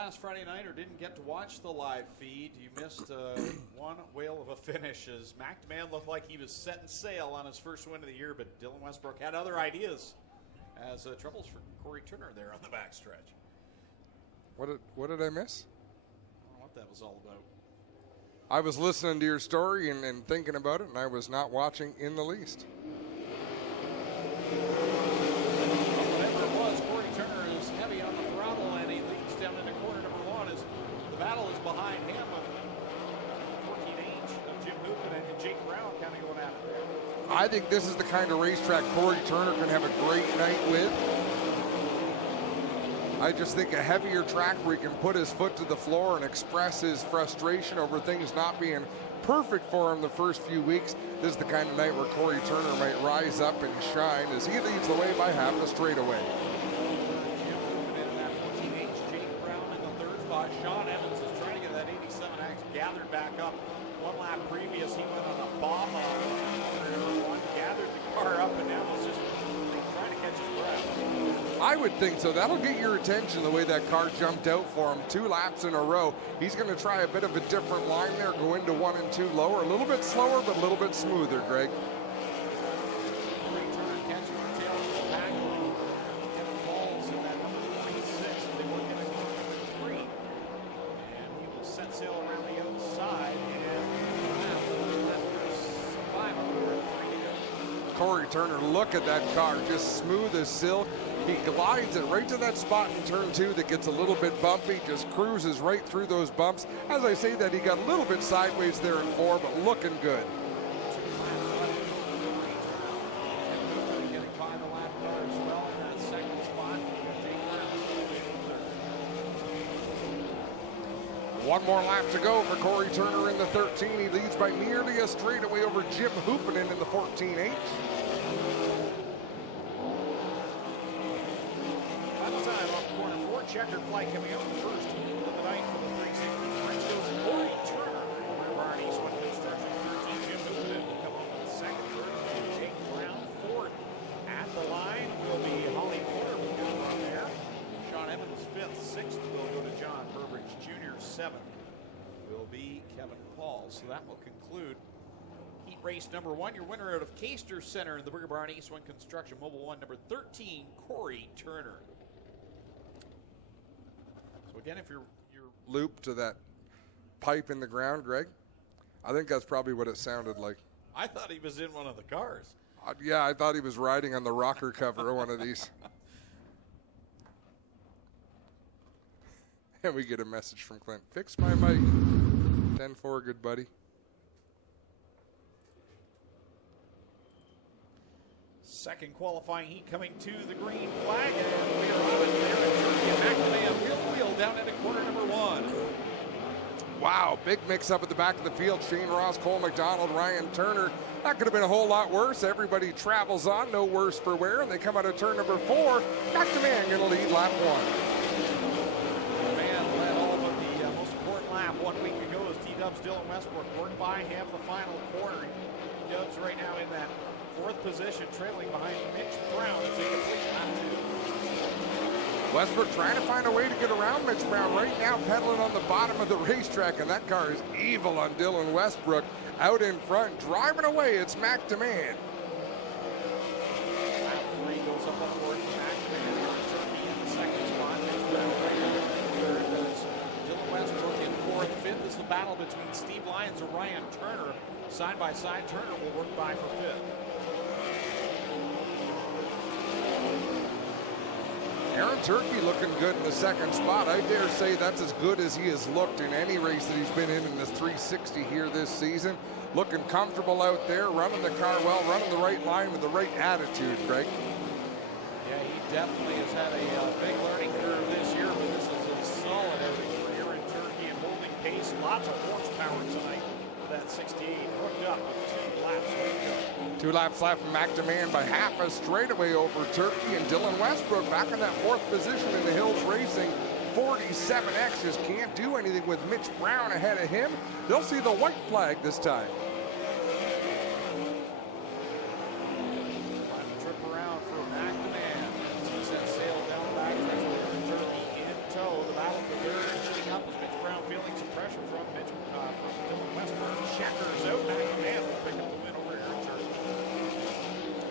last Friday night or didn't get to watch the live feed, you missed one whale of a finish as McDeman looked like he was setting sail on his first win of the year, but Dylan Westbrook had other ideas as troubles for Corey Turner there on the backstretch. What did I miss? I don't know what that was all about. I was listening to your story and thinking about it, and I was not watching in the least. Whatever it was, Corey Turner is heavy on the throttle, and he leads down into corner number one as the battle is behind him. 14H of Jim Hoopin and Jake Brown kind of going at it there. I think this is the kind of racetrack Corey Turner can have a great night with. I just think a heavier track where he can put his foot to the floor and express his frustration over things not being perfect for him the first few weeks. This is the kind of night where Corey Turner might rise up and shine as he leads the way by half a straightaway. Jim Hoopin in that 14H, Jake Brown in the third spot. Sean Evans is trying to get that 87X gathered back up. One lap previous, he went on a bomb on gathered the car up, and now was just trying to catch his breath. I would think so. That'll get your attention the way that car jumped out for him 2 laps in a row. He's going to try a bit of a different line there, go into 1 and 2 lower, a little bit slower, but a little bit smoother, Greg. Corey Turner catching the tail of the pack. Kevin Pauls in that number 26 as they work into corner number 3. And he will set sail around the outside, and there's 5 over 3 to go. Corey Turner, look at that car, just smooth as silk. He glides it right to that spot in turn 2 that gets a little bit bumpy, just cruises right through those bumps. As I say that, he got a little bit sideways there in 4, but looking good. Getting by the lap car as well in that second spot. One more lap to go for Corey Turner in the 13. He leads by nearly a straightaway over Jim Hoopinen in the 14H. Checkered flight coming out the first of the night for the 360. Corey Turner, Rear Bar East One Construction 13. Jim Hoopin will come up with the second, third, and Jake Brown fourth. At the line will be Holly Porter will go on there. Sean Evans fifth, sixth will go to John Burbridge Jr. Seventh will be Kevin Paul. So that will conclude heat race number 1. Your winner out of Caister Center in the Burger Barn East One Construction Mobile 1, number 13, Corey Turner. So again, if you're loop to that pipe in the ground, Greg, I think that's probably what it sounded like. I thought he was in one of the cars. Yeah, I thought he was riding on the rocker cover of one of these. And we get a message from Clint. Fix my mic. 10-4, good buddy. Second qualifying heat coming to the green flag, and we are on it there in Turkey. McNamee wheel down into corner number 1. Wow, big mix-up at the back of the field. Shane Ross, Cole McDonald, Ryan Turner. That could have been a whole lot worse. Everybody travels on, no worse for wear, and they come out of turn number 4. McNamee going to lead lap 1. Man led all but the most important lap 1 week ago as T-Dubs Dylan Westbrook worked by him the final quarter. T-Dubs right now in that 4th position, trailing behind Mitch Brown as they complete lap 2. Westbrook trying to find a way to get around Mitch Brown right now, pedaling on the bottom of the racetrack, and that car is evil on Dylan Westbrook. Out in front, driving away, it's McDeman. Lap 3 goes up on board for McDeman. Turkey in the second spot. Mitch Brown right in third. Dylan Westbrook in 4th. 5th is the battle between Steve Lyons and Ryan Turner. Side by side, Turner will work by for 5th. Aaron Turkey looking good in the second spot. I dare say that's as good as he has looked in any race that he's been in this 360 here this season. Looking comfortable out there, running the car well, running the right line with the right attitude, Greg. Yeah, he definitely has had a big learning curve this year, but this is a solid outing for Aaron Turkey and holding pace. Lots of horsepower tonight with that 68 hooked up with 2 laps left to go. 2 laps left from McDeman by half a straightaway over Turkey, and Dylan Westbrook back in that 4th position in the Hills Racing. 47X just can't do anything with Mitch Brown ahead of him. They'll see the white flag this time. Final trip around for McDeman as he sets sail down the back. Turkey in tow. The battle for 3rd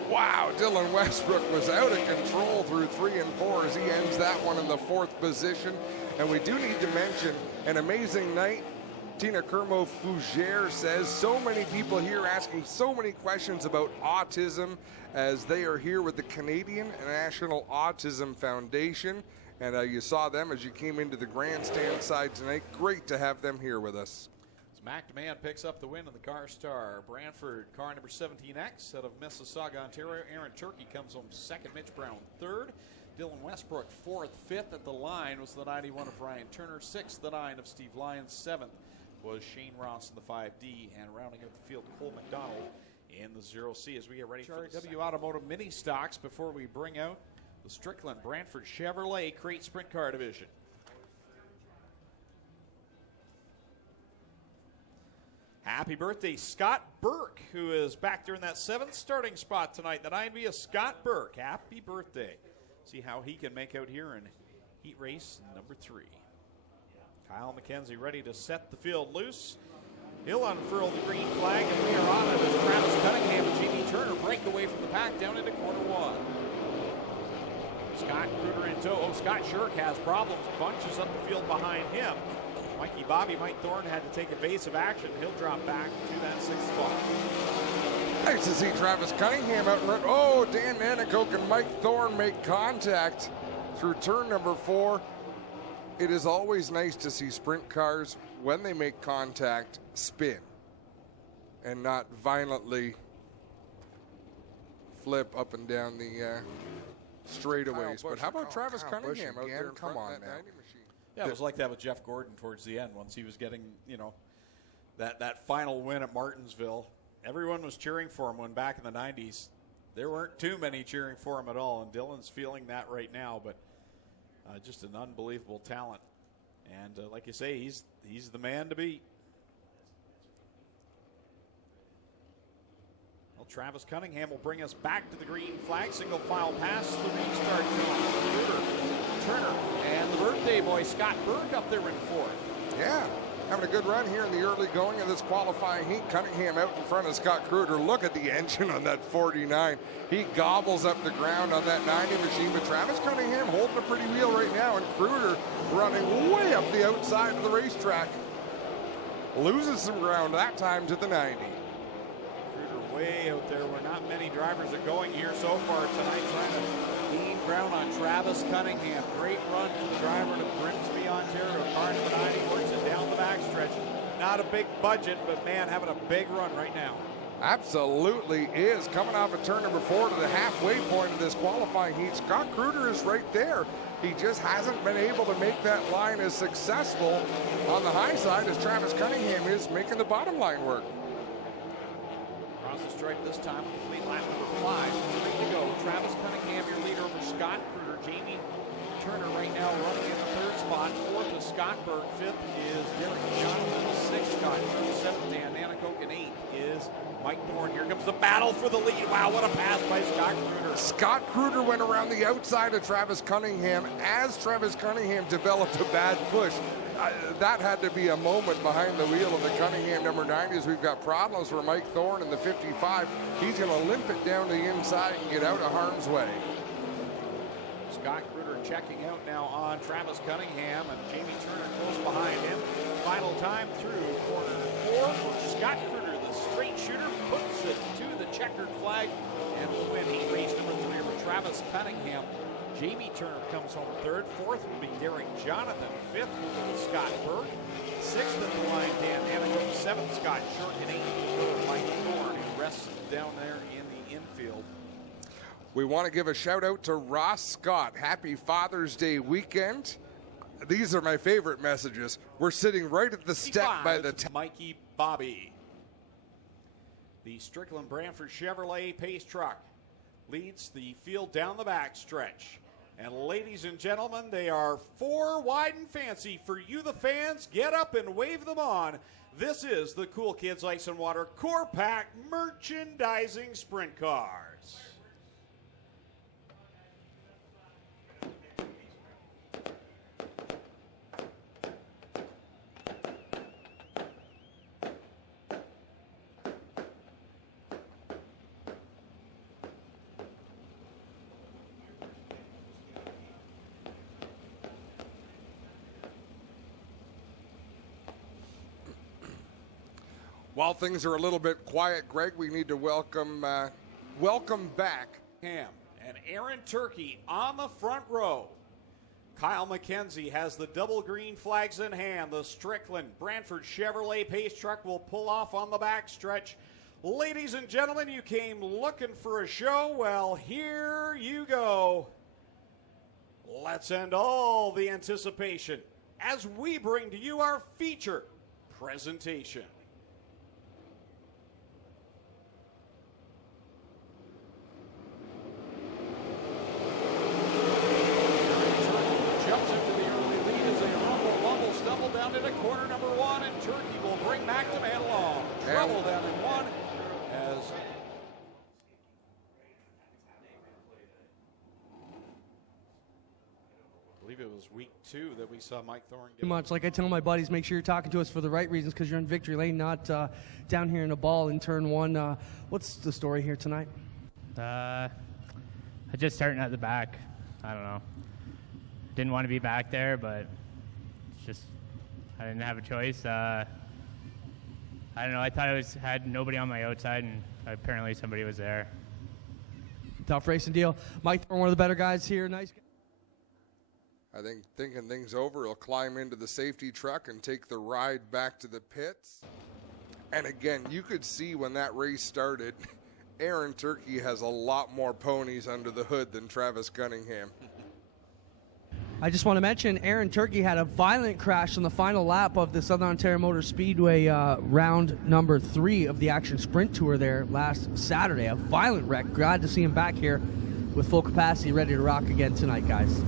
Wow, Dylan Westbrook was out of control through 3 and 4 as he ends that one in the 4th position. And we do need to mention an amazing night. Tina Kermo-Fougere says so many people here asking so many questions about autism as they are here with the Canadian National Autism Foundation. And you saw them as you came into the grandstand side tonight. Great to have them here with us. McDeman picks up the win in the Car Star. Brantford, car number 17X out of Mississauga, Ontario. Aaron Turkey comes home second. Mitch Brown third. Dylan Westbrook fourth. Fifth at the line was the 91 of Ryan Turner. Sixth, the 9 of Steve Lyons. Seventh was Shane Ross in the 5D. And rounding out the field, Cole McDonald in the 0C as we get ready for the W Automotive mini stocks before we bring out the Strickland Brantford Chevrolet Crate Sprint Car Division. Happy birthday, Scott Burke, who is back there in that 7th starting spot tonight. The 9B is Scott Burke. Happy birthday. See how he can make out here in heat race number 3. Kyle McKenzie ready to set the field loose. He'll unfurl the green flag, and we are on it as Travis Cunningham and Jamie Turner break away from the pack down into corner 1. Scott Kruger in tow. Oh, Scott Shirk has problems. Bunches up the field behind him. Mikey Bobby, Mike Thorne had to take evasive action. He'll drop back to that 6th spot. Nice to see Travis Cunningham out in front. Oh, Dan Nanakoke and Mike Thorne make contact through turn number 4. It is always nice to see sprint cars, when they make contact, spin and not violently flip up and down the straightaways. But how about Travis Cunningham out there? Come on now. Yeah, it was like that with Jeff Gordon towards the end once he was getting, you know, that final win at Martinsville. Everyone was cheering for him when back in the 90s. There weren't too many cheering for him at all, and Dylan's feeling that right now, but just an unbelievable talent. And like you say, he's the man to beat. Well, Travis Cunningham will bring us back to the green flag. Single file pass, the restart Turner, and the birthday boy Scott Burke up there in 4th. Yeah, having a good run here in the early going of this qualifying heat. Cunningham out in front of Scott Kruger. Look at the engine on that 49. He gobbles up the ground on that 90 machine, but Travis Cunningham holding a pretty wheel right now, and Kruger running way up the outside of the racetrack. Loses some ground that time to the 90. Kruger way out there where not many drivers are going here so far tonight, trying to gain ground on Travis Cunningham. Great run from the driver of Grimsby, Ontario. Car number 90 works it down the backstretch. Not a big budget, but man, having a big run right now. Absolutely is. Coming off of turn number 4 to the halfway point of this qualifying heat. Scott Kruger is right there. He just hasn't been able to make that line as successful on the high side as Travis Cunningham is making the bottom line work. Across the stripe this time, complete lap number 5. 3 to go. Travis Cunningham, your leader over Scott Kruger. Jamie Turner right now running in the 3rd spot. 4th is Scott Burke. 5th is Derek Jonathan. 6th, Scott Kruger. 7th, Dan Nanakoke. And 8th is Mike Thorne. Here comes the battle for the lead. Wow, what a pass by Scott Kruger. Scott Kruger went around the outside of Travis Cunningham as Travis Cunningham developed a bad push. That had to be a moment behind the wheel of the Cunningham number 90 as we've got problems for Mike Thorne in the 55. He's going to limp it down the inside and get out of harm's way. Scott Kruger checking out now on Travis Cunningham, and Jamie Turner close behind him. Final time through corner 4 for Scott Kruger. The straight shooter puts it to the checkered flag and will win heat race number 3 over Travis Cunningham. Jamie Turner comes home 3rd. 4th will be Derek Jonathan. 5th will be Scott Burke. 6th at the line, Dan Nanakoke. 7th, Scott Shirk. And 8th, Mike Thorne, who rests down there in the infield. We want to give a shout out to Ross Scott. Happy Father's Day weekend. These are my favorite messages. We're sitting right at the step by the Mikey Bobby. The Strickland Brantford Chevrolet Pace Truck leads the field down the back stretch. And ladies and gentlemen, they are 4 wide and fancy. For you, the fans, get up and wave them on. This is the Cool Kids Ice and Water Core Pack Merchandising Sprint Cars. While things are a little bit quiet, Greg, we need to welcome back Ham and Aaron Turkey on the front row. Kyle McKenzie has the double green flags in hand. The Strickland Brantford Chevrolet Pace truck will pull off on the backstretch. Ladies and gentlemen, you came looking for a show. Well, here you go. Let's end all the anticipation as we bring to you our feature presentation. Jumps into the early lead as they rumble, stumble down into corner number 1, and Turkey will bring McDeman along. Trouble down in 1 as I believe it was week 2 that we saw Mike Thorne get much like I tell my buddies, make sure you're talking to us for the right reasons because you're in victory lane, not down here in a ball in turn 1. What's the story here tonight? I just starting at the back. I don't know. Didn't want to be back there, but it's just I didn't have a choice. I don't know. I thought I had nobody on my outside, and apparently somebody was there. Tough racing deal. Mike Thorne, one of the better guys here. Nice guy. I think thinking things over, he'll climb into the safety truck and take the ride back to the pits. And again, you could see when that race started, Aaron Turkey has a lot more ponies under the hood than Travis Cunningham. I just want to mention Aaron Turkey had a violent crash on the final lap of the Southern Ontario Motor Speedway round number 3 of the Action Sprint Tour there last Saturday. A violent wreck. Glad to see him back here with full capacity, ready to rock again tonight, guys.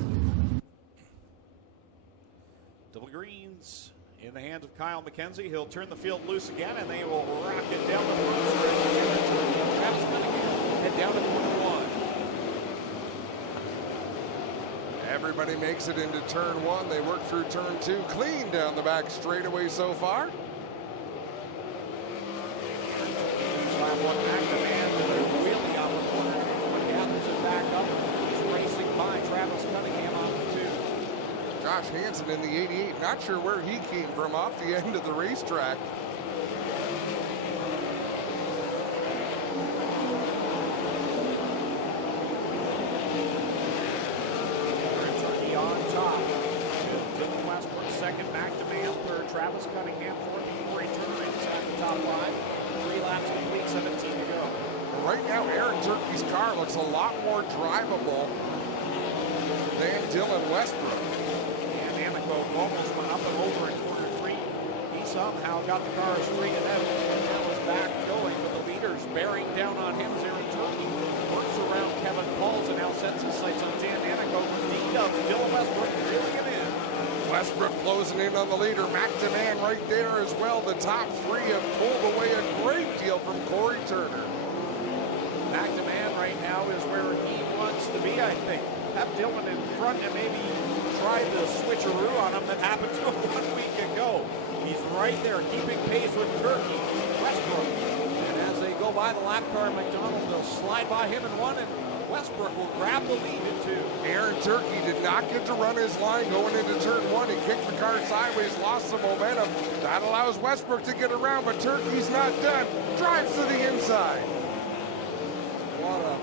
double greens in the hands of Kyle McKenzie. He'll turn the field loose again, and they will rock it down the front stretch. Travis Cunningham head down to corner 1. Everybody makes it into turn 1. They work through turn 2, clean down the back straightaway so far. Slam one back to man with a wheelie off the corner. Everyone gathers it back up. He's racing by Travis Cunningham off the 2. Josh Hansen in the 88, not sure where he came from off the end of the racetrack. Second, back to man. Third, Travis Cunningham. Fourth, Corey Turner inside the top 5. 3 laps complete, 17 to go. Right now, Aaron Turkey's car looks a lot more drivable than Dylan Westbrook. And Amico almost went up and over in corner 3. He somehow got the car straight ahead, and that was back going, but the leaders bearing down on him as Aaron Turkey works around Kevin Pauls and now sets his sights on Dan Amico. He does. Dylan Westbrook reeling him in. Westbrook closing in on the leader. McDeman right there as well. The top 3 have pulled away a great deal from Corey Turner. McDeman right now is where he wants to be, I think. Have Dylan in front and maybe try the switcheroo on him that happened to him 1 week ago. He's right there keeping pace with Turkey. Westbrook. And as they go by the lap car, McDonald, they'll slide by him in 1, and Westbrook will grab the lead in 2. Aaron Turkey did not get to run his line going into turn 1. He kicked the car sideways, lost some momentum. That allows Westbrook to get around, but Turkey's not done. Drives to the inside. What a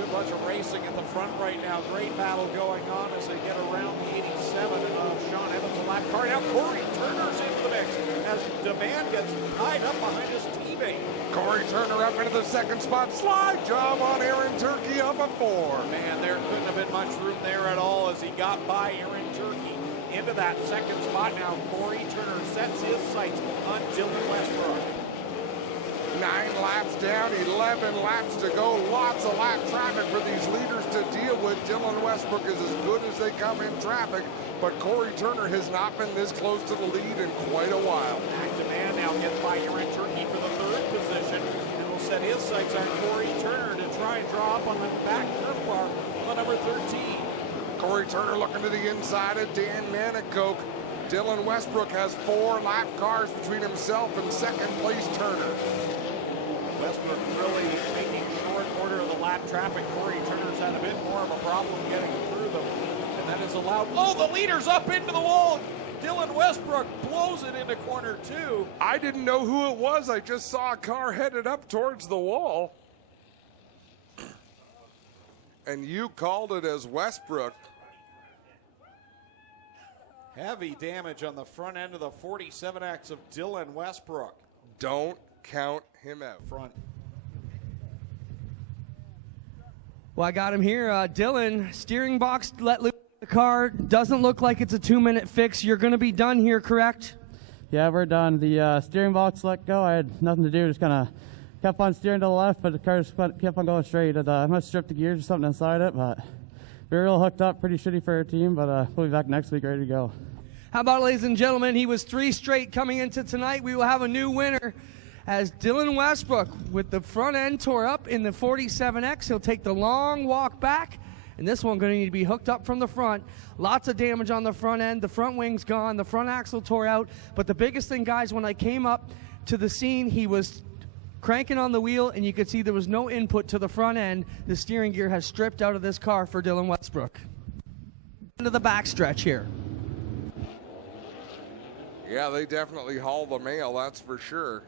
good bunch of racing at the front right now. Great battle going on as they get around the 87 of Sean Evans, a lap car. Now Corey Turner's into the mix as Demand gets tied up behind his teammate. Corey Turner up into the second spot. Slide job on Aaron Turkey of a 4. Man, there couldn't have been much room there at all as he got by Aaron Turkey into that second spot. Now Corey Turner sets his sights on Dylan Westbrook. 9 laps down, 11 laps to go. Lots of lap traffic for these leaders to deal with. Dylan Westbrook is as good as they come in traffic, but Corey Turner has not been this close to the lead in quite a while. McDeman now gets by Aaron Turkey for the 3rd position and will set his sights on Corey Turner to try and draw up on the back turf bar on the number 13. Corey Turner looking to the inside of Dan Manicoke. Dylan Westbrook has 4 lap cars between himself and second place Turner. Westbrook really making short order of the lap traffic. Corey Turner's had a bit more of a problem getting through them. And that is allowed. Oh, the leader's up into the wall. Dylan Westbrook blows it into corner 2. I didn't know who it was. I just saw a car headed up towards the wall. And you called it as Westbrook. Heavy damage on the front end of the 47X of Dylan Westbrook. Don't count him out. Front. Well, I got him here. Dylan, steering box let loose the car. Doesn't look like it's a 2-minute fix. You're going to be done here, correct? Yeah, we're done. The steering box let go. I had nothing to do. Just kind of kept on steering to the left, but the car just kept on going straight. I must strip the gears or something inside it, but we were real hooked up. Pretty shitty for our team, but we'll be back next week ready to go. How about, ladies and gentlemen, he was 3 straight coming into tonight. We will have a new winner as Dylan Westbrook with the front end tore up in the 47X. He'll take the long walk back, and this one going to need to be hooked up from the front. Lots of damage on the front end. The front wing's gone. The front axle tore out. But the biggest thing, guys, when I came up to the scene, he was cranking on the wheel, and you could see there was no input to the front end. The steering gear has stripped out of this car for Dylan Westbrook. Into the backstretch here. Yeah, they definitely haul the mail, that's for sure.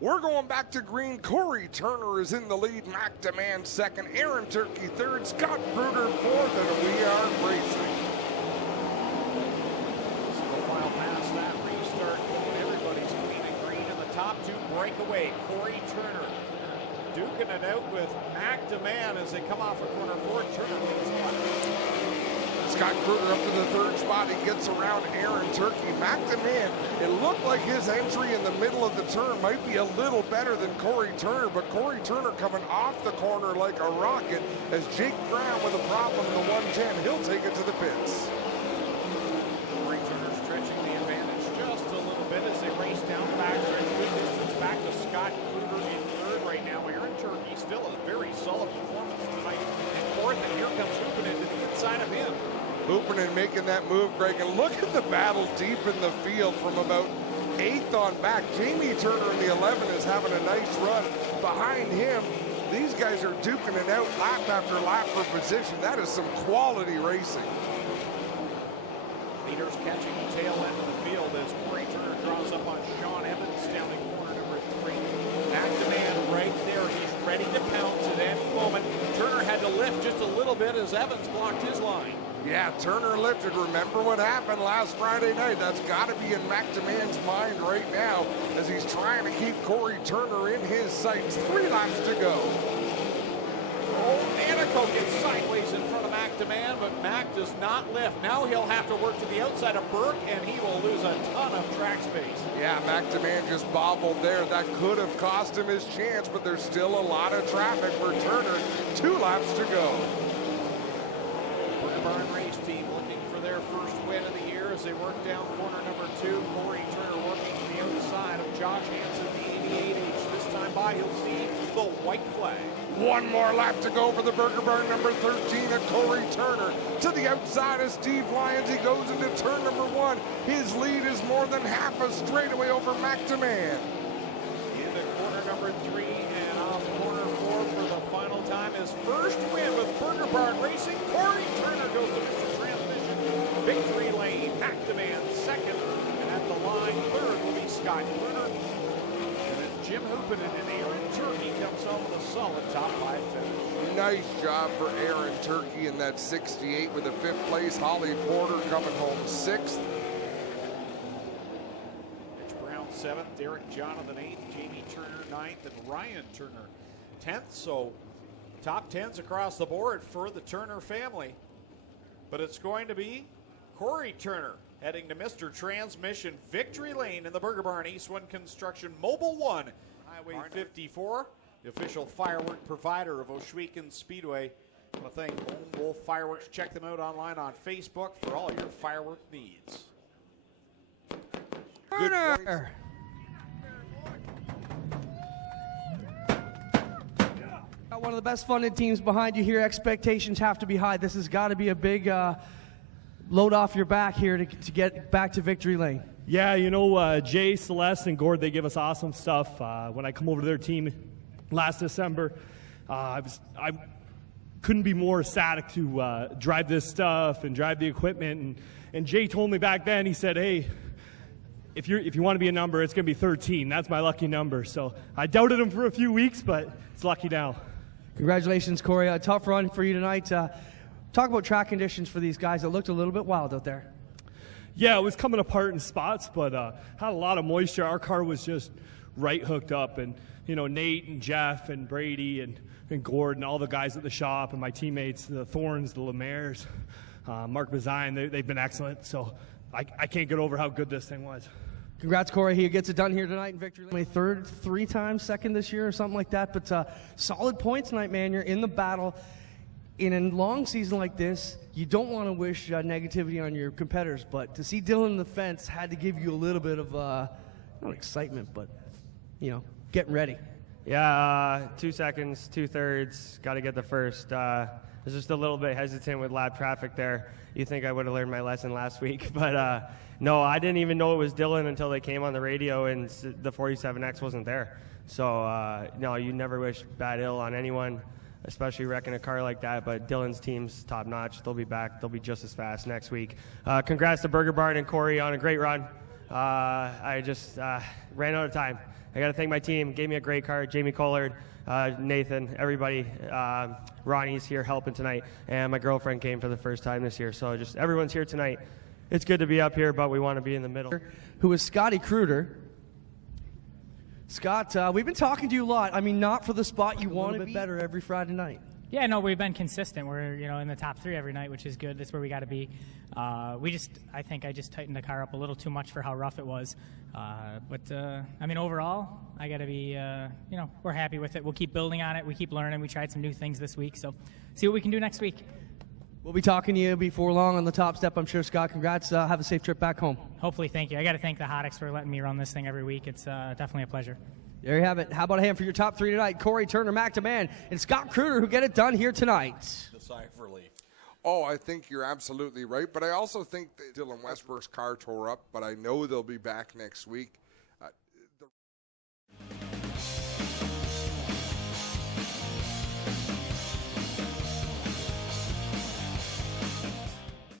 We're going back to green. Corey Turner is in the lead. Mac Demand second. Aaron Turkey third. Scott Bruder fourth. And we are racing. Single file past that restart. Everybody's clean and green in the top 2 breakaway. Corey Turner duking it out with Mac Demand as they come off of corner 4. Turner leads left. Scott Kruger up to the 3rd spot. He gets around Aaron Turkey. Mac Demand, it looked like his entry in the middle of the turn might be a little better than Corey Turner, but Corey Turner coming off the corner like a rocket as Jake Brown with a problem in the 110. He'll take it to the pits. Corey Turner stretching the advantage just a little bit as they race down the backstretch. Good distance back to Scott Kruger in 3rd right now. Aaron Turkey still a very solid performance tonight in 4th, and here comes Hoopin into the inside of him. Hooping and making that move, Greg. And look at the battle deep in the field from about 8th on back. Jamie Turner in the 11 is having a nice run. Behind him, these guys are duking it out lap after lap for position. That is some quality racing. Leaders catching the tail end of the field as Corey Turner draws up on Sean Evans down in corner number 3. Back Demand right there. He's ready to pounce at any moment. Turner had to lift just a little bit as Evans blocked his line. Yeah, Turner lifted. Remember what happened last Friday night. That's got to be in Mac Demand's mind right now as he's trying to keep Corey Turner in his sights. 3 laps to go. Oh, Anico gets sideways in front of Mac Demand, but Mac does not lift. Now he'll have to work to the outside of Burke, and he will lose a ton of track space. Yeah, Mac Demand just bobbled there. That could have cost him his chance, but there's still a lot of traffic for Turner. 2 laps to go. Barn Race team looking for their first win of the year as they work down corner number 2. Corey Turner working to the outside of Josh Hansen, the 88H. This time by, he'll see the white flag. 1 more lap to go for the Burger Barn number 13 of Corey Turner. To the outside of Steve Lyons. He goes into turn number 1. His lead is more than half a straightaway over Mac Demand. Into corner number 3 and off corner 4 for the final time. His first win with Burger Barn Racing. Corey Turner goes to Mr. Transmission. Victory lane. Mac Demand second. And at the line, 3rd will be Scott Bruder. And it's Jim Hoopinen and Aaron Turkey comes home with a solid top 5 finish. Nice job for Aaron Turkey in that 68 with a 5th place. Holly Porter coming home 6th. Mitch Brown 7th. Derek Jonathan 8th. Jamie Turner 9th. And Ryan Turner 10th. So top 10s across the board for the Turner family. But it's going to be Corey Turner heading to Mr. Transmission victory lane in the Burger Barn East 1 Construction Mobile 1. Highway 54, the official firework provider of Ohsweken Speedway. I want to thank Lone Wolf Fireworks. Check them out online on Facebook for all your firework needs. Turner! Got one of the best funded teams behind you here. Expectations have to be high. This has got to be a big load off your back here to get back to victory lane. Yeah, you know, Jay, Celeste, and Gord, they give us awesome stuff. When I come over to their team last December, I couldn't be more ecstatic to drive this stuff and drive the equipment And Jay told me back then, he said, hey, if you want to be a number, it's going to be 13. That's my lucky number. So I doubted him for a few weeks, but it's lucky now. Congratulations, Corey. A tough run for you tonight. Talk about track conditions for these guys. It looked a little bit wild out there. Yeah, it was coming apart in spots, but had a lot of moisture. Our car was just right hooked up. And, you know, Nate and Jeff and Brady and Gordon, all the guys at the shop and my teammates, the Thorns, the Lemaire's, Mark Bazine, they've been excellent. So I can't get over how good this thing was. Congrats, Corey. He gets it done here tonight in victory. My third, 3 times second this year or something like that. But solid points tonight, man. You're in the battle. In a long season like this, you don't want to wish negativity on your competitors. But to see Dylan in the fence had to give you a little bit of, not excitement, but, you know, getting ready. Yeah, 2 seconds, 2/3. Got to get the first. I was just a little bit hesitant with lap traffic there. You think I would have learned my lesson last week. But no, I didn't even know it was Dylan until they came on the radio and the 47X wasn't there. So, no, you never wish bad ill on anyone, especially wrecking a car like that. But Dylan's team's top notch. They'll be back. They'll be just as fast next week. Congrats to Burger Barn and Corey on a great run. I just ran out of time. I got to thank my team. Gave me a great car. Jamie Collard, Nathan, everybody. Ronnie's here helping tonight. And my girlfriend came for the first time this year. So just everyone's here tonight. It's good to be up here, but we want to be in the middle. Who is Scotty Kruder. Scott, we've been talking to you a lot. I mean, not for the spot you want to be better every Friday night. Yeah, no, we've been consistent. We're, you know, in the top 3 every night, which is good. That's where we got to be. I think I just tightened the car up a little too much for how rough it was. But I mean, overall, I got to be, you know, we're happy with it. We'll keep building on it. We keep learning. We tried some new things this week, so see what we can do next week. We'll be talking to you before long on the top step, I'm sure. Scott, congrats. Have a safe trip back home. Hopefully, thank you. I got to thank the Hottix for letting me run this thing every week. It's definitely a pleasure. There you have it. How about a hand for your top 3 tonight? Corey Turner, McDeman, and Scott Kruder, who get it done here tonight. The sigh of relief. Oh, I think you're absolutely right. But I also think that Dylan Westbrook's car tore up, but I know they'll be back next week.